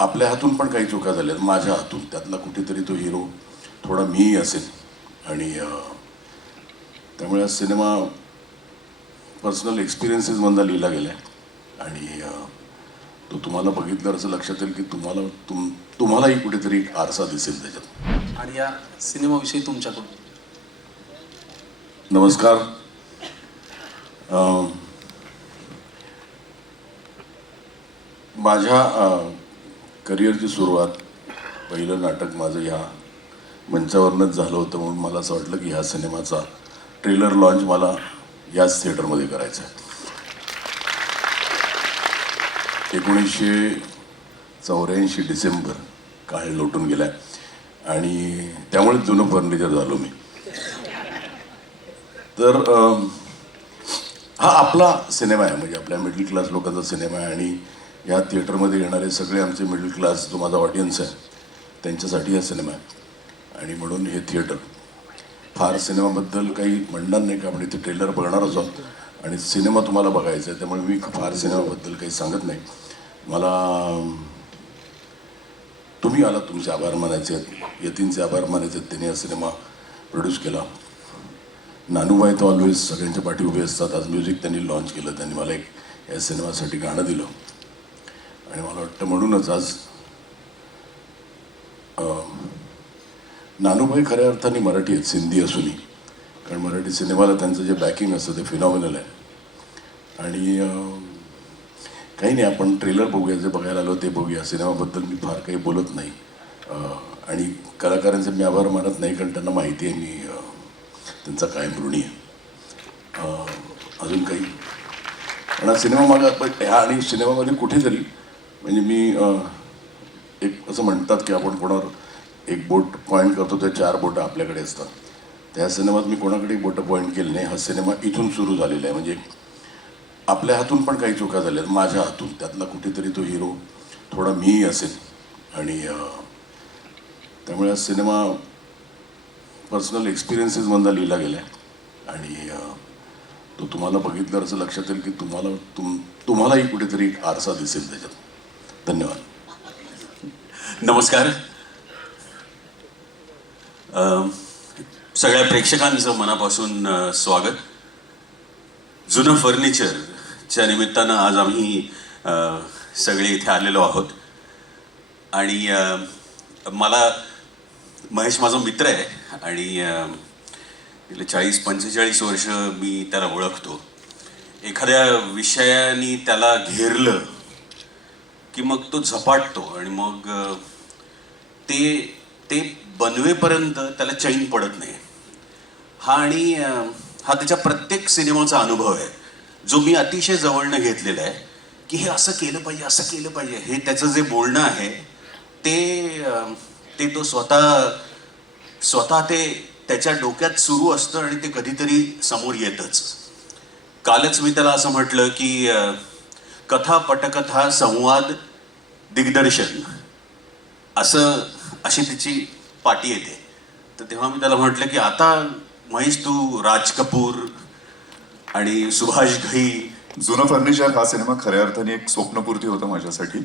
आपल्या हातून पण काही चुका झाल्यात. माझ्या हातून. त्यातला कुठेतरी तो हिरो थोडा मीही असेल. आणि त्यामुळे हा सिनेमा पर्सनल एक्सपिरियन्सेसमधला लिहिला गेला आहे आणि तो तुम्हाला बघितल्यावर असं लक्षात येईल की तुम्हाला तुम तुम्हालाही कुठेतरी एक आरसा दिसेल त्याच्यात. आणि या सिनेमाविषयी तुमच्याकडून? नमस्कार. माझ्या करिअरची सुरुवात पहिलं नाटक माझं ह्या मंचावरनंच झालं होतं म्हणून मला असं वाटलं की ह्या सिनेमाचा ट्रेलर लॉन्च मला याच थिएटरमध्ये करायचा आहे. एकोणीसशे चौऱ्याऐंशी डिसेंबर काळ लोटून गेलाय. आणि त्यामुळे जुनं फर्निचर झालो मी. तर हा आपला सिनेमा आहे. म्हणजे आपल्या मिडल क्लास लोकांचा सिनेमा आहे आणि या थिएटरमध्ये येणारे सगळे आमचे मिडल क्लास जो माझा ऑडियन्स आहे त्यांच्यासाठी हा सिनेमा आहे. आणि म्हणून हे थिएटर फार सिनेमाबद्दल काही म्हणणार नाही का? म्हणजे आपण इथे ट्रेलर बघणारच आहोत आणि सिनेमा तुम्हाला बघायचा आहे त्यामुळे मी फार सिनेमाबद्दल काही सांगत नाही. मला तुम्ही आला तुमचे आभार मानायचे आहेत. यतीनचे आभार मानायचे आहेत. त्यांनी हा सिनेमा प्रोड्यूस केला. नानूबाई तर ऑलवेज सगळ्यांच्या पाठी उभे असतात. आज म्युझिक त्यांनी लॉन्च केलं. त्यांनी मला एक या सिनेमासाठी गाणं दिलं. आणि मला वाटतं म्हणूनच आज नानूभाई खऱ्या अर्थाने मराठी आहेत सिंधी असूनही. कारण मराठी सिनेमाला त्यांचं जे बॅकिंग असतं ते फिनॉमिनल आहे. आणि काही नाही आपण ट्रेलर बघूया जे बघायला आलो ते बघूया. सिनेमाबद्दल मी फार काही बोलत नाही. आणि कलाकारांचे मी आभार मानत नाही कारण त्यांना माहिती आहे मी त्यांचा कायम ऋणी आहे अजून काही? पण हा सिनेमा मागा पण ह्या आणि सिनेमामध्ये कुठेतरी म्हणजे मी एक असं म्हणतात की आपण कोणावर एक बोट पॉईंट करतो ते चार बोटं आपल्याकडे असतात. त्या सिनेमात मी कोणाकडे बोटं पॉईंट केली नाही हा सिनेमा इथून सुरू झालेला आहे. म्हणजे आपल्या हातून पण काही चुका झाल्या माझ्या हातून त्यातला कुठेतरी तो हिरो थोडा मीही असेल. आणि त्यामुळे हा सिनेमा पर्सनल एक्सपिरियन्सेसमधला लिहिला गेला आहे. आणि तो तुम्हाला बघितल्यावर असं लक्षात येईल की तुम्हाला तुम तुम्हालाही कुठेतरी आरसा दिसेल त्याच्यात. धन्यवाद. नमस्कार. सगळ्या प्रेक्षकांचं मनापासून स्वागत. जुनं फर्निचरच्या निमित्तानं आज आम्ही सगळे इथे आलेलो आहोत. आणि मला महेश माझा मित्र आहे आणि गेले चाळीस पंचेचाळीस वर्ष मी त्याला ओळखतो. एखाद्या विषयाने त्याला घेरलं की मग तो झपाटतो आणि मग ते ते बनवेपर्यंत त्याला चैन पडत नाही. हा आणि हा त्याच्या प्रत्येक सिनेमाचा अनुभव आहे. जो मी अतिशय जवळनं घेतलेला आहे की हे असं केलं पाहिजे असं केलं पाहिजे हे त्याचं जे बोलणं आहे ते ते तो स्वतः स्वतः ते त्याच्या डोक्यात सुरू असतं आणि ते कधीतरी समोर येतच. कालच मी त्याला असं म्हटलं की कथा पटकथा संवाद दिग्दर्शन. असं अशी तिची पाटी येते. तर तेव्हा मी त्याला म्हटलं की आता महेश तू राज कपूर आणि सुभाष घई. जुनं फर्निचर हा सिनेमा खऱ्या अर्थाने एक स्वप्नपूर्ती होतं माझ्यासाठी.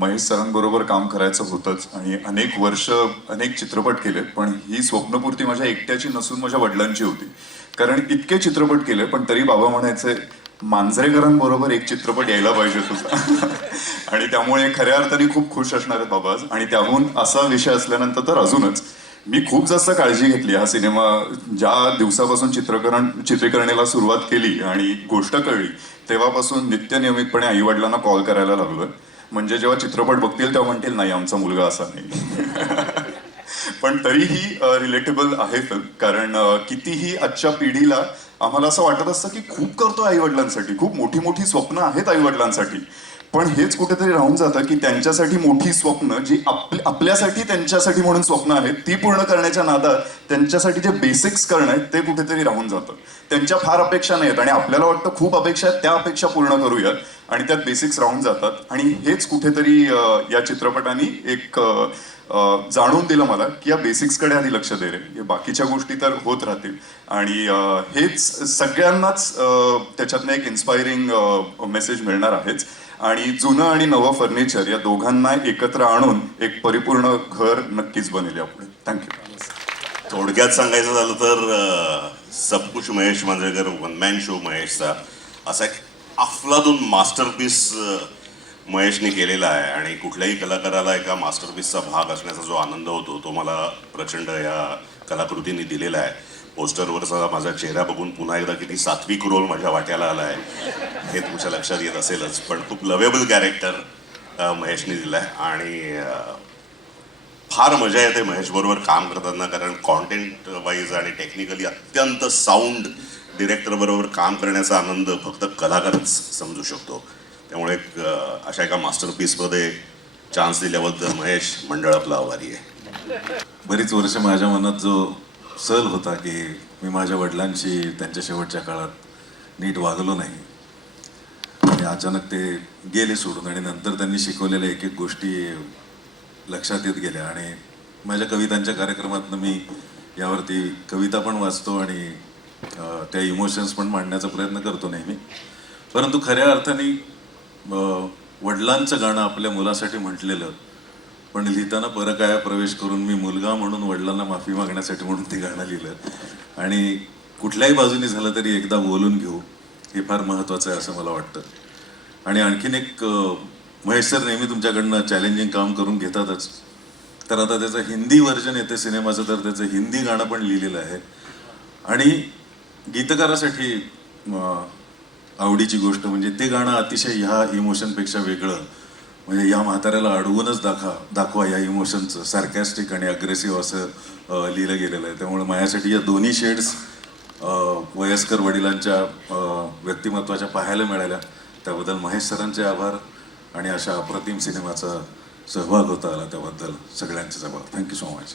महेश सरांबरोबर काम करायचं होतंच आणि अनेक वर्ष अनेक चित्रपट केले पण ही स्वप्नपूर्ती माझ्या एकट्याची नसून माझ्या वडिलांची होती. कारण इतके चित्रपट केले पण तरी बाबा म्हणायचे मांजरेकरांबरोबर एक चित्रपट यायला पाहिजे तुझा. आणि त्यामुळे खऱ्या अर्थाने खूप खुश असणार आहेत बाबा आणि त्याहून असा विषय असल्यानंतर तर अजूनच. मी खूप जास्त काळजी घेतली. हा सिनेमा ज्या दिवसापासून चित्रकरण चित्रीकरणेला सुरुवात केली आणि गोष्ट कळली तेव्हापासून नित्य नियमितपणे आई वडिलांना कॉल करायला लागलोय. म्हणजे जेव्हा चित्रपट बघतील तेव्हा म्हणतील नाही आमचा मुलगा असा नाही. पण तरीही रिलेटेबल आहे फिल्म कारण कितीही आजच्या पिढीला आम्हाला असं वाटत असतं की खूप करतो आई वडिलांसाठी खूप मोठी मोठी स्वप्न आहेत आई वडिलांसाठी पण हेच कुठेतरी राहून जातं की त्यांच्यासाठी मोठी स्वप्न जी आपल्या आपल्यासाठी त्यांच्यासाठी म्हणून स्वप्न आहेत ती पूर्ण करण्याच्या नादात त्यांच्यासाठी जे बेसिक्स करणं आहे ते कुठेतरी राहून जातं. त्यांच्या फार अपेक्षा नाहीत आणि आपल्याला वाटतं खूप अपेक्षा आहेत त्या अपेक्षा पूर्ण करूयात. आणि त्यात बेसिक्स राहून जातात. आणि हेच कुठेतरी या चित्रपटाने एक जाणून दिलं मला की या बेसिक्सकडे आधी लक्ष दे रे. हे बाकीच्या गोष्टी तर होत राहतील. आणि हेच सगळ्यांनाच त्याच्यातनं एक इन्स्पायरिंग मेसेज मिळणार आहेच. आणि जुनं आणि नवं फर्निचर या दोघांना एकत्र आणून एक परिपूर्ण घर नक्कीच बनेल यापुढे. थँक्यू थोडक्यात सांगायचं झालं तर सबकुश Mahesh Manjrekar one man show महेशचा असा एक अफलातून मास्टरपीस महेशने केलेला आहे आणि कुठल्याही कलाकाराला एका मास्टरपीसचा भाग असण्याचा जो आनंद होतो तो मला प्रचंड या कलाकृतींनी दिलेला आहे. पोस्टरवरचा माझा चेहरा बघून पुन्हा एकदा किती सात्विक रोल माझ्या वाट्याला आला आहे. हे तुमच्या लक्षात येत असेलच पण खूप लवेबल कॅरेक्टर महेशने दिला आहे. आणि फार मजा येते महेशबरोबर काम करताना कारण कॉन्टेंट वाईज आणि टेक्निकली अत्यंत साऊंड डिरेक्टरबरोबर काम करण्याचा आनंद फक्त कलाकारच समजू शकतो. त्यामुळे एक, अशा एका मास्टरपीसमध्ये चान्स दिल्याबद्दल महेश मंडळ आपला आभारी आहे. बरीच वर्ष माझ्या मनात जो सल होता की मी माझ्या वडिलांशी त्यांच्या शेवटच्या काळात नीट वागलो नाही. आणि अचानक ते गेले सोडून आणि नंतर त्यांनी शिकवलेल्या एक एक गोष्टी लक्षात येत गेल्या. आणि माझ्या कवितांच्या कार्यक्रमातनं मी यावरती कविता पण वाचतो आणि त्या इमोशन्स पण मांडण्याचा प्रयत्न करतो नेहमी. परंतु खऱ्या अर्थाने वडिलांचं गाणं आपल्या मुलासाठी म्हटलेलं पण लिहिताना परकाया प्रवेश करून मी मुलगा म्हणून वडिलांना माफी मागण्यासाठी म्हणून ते गाणं लिहिलं. आणि कुठल्याही बाजूने झालं तरी एकदा बोलून घेऊ हे फार महत्त्वाचं आहे असं मला वाटतं. आणि आणखीन एक महेश सर नेहमी तुमच्याकडनं चॅलेंजिंग काम करून घेतातच. तर आता त्याचं हिंदी व्हर्जन येते सिनेमाचं तर त्याचं हिंदी गाणं पण लिहिलेलं आहे. आणि गीतकारासाठी आवडीची गोष्ट म्हणजे ते गाणं अतिशय ह्या इमोशनपेक्षा वेगळं. म्हणजे या म्हाताऱ्याला अडवूनच दाखवा दाखवा या इमोशनचं. सार्कॅस्टिक आणि अग्रेसिव्ह असं लिहिलं गेलेलं आहे. त्यामुळे माझ्यासाठी या दोन्ही शेड्स वयस्कर वडिलांच्या व्यक्तिमत्वाच्या पाहायला मिळाल्या. त्याबद्दल महेश सरांचे आभार आणि अशा अप्रतिम सिनेमाचा सहभाग होता आला त्याबद्दल सगळ्यांचे आभार थँक्यू सो मच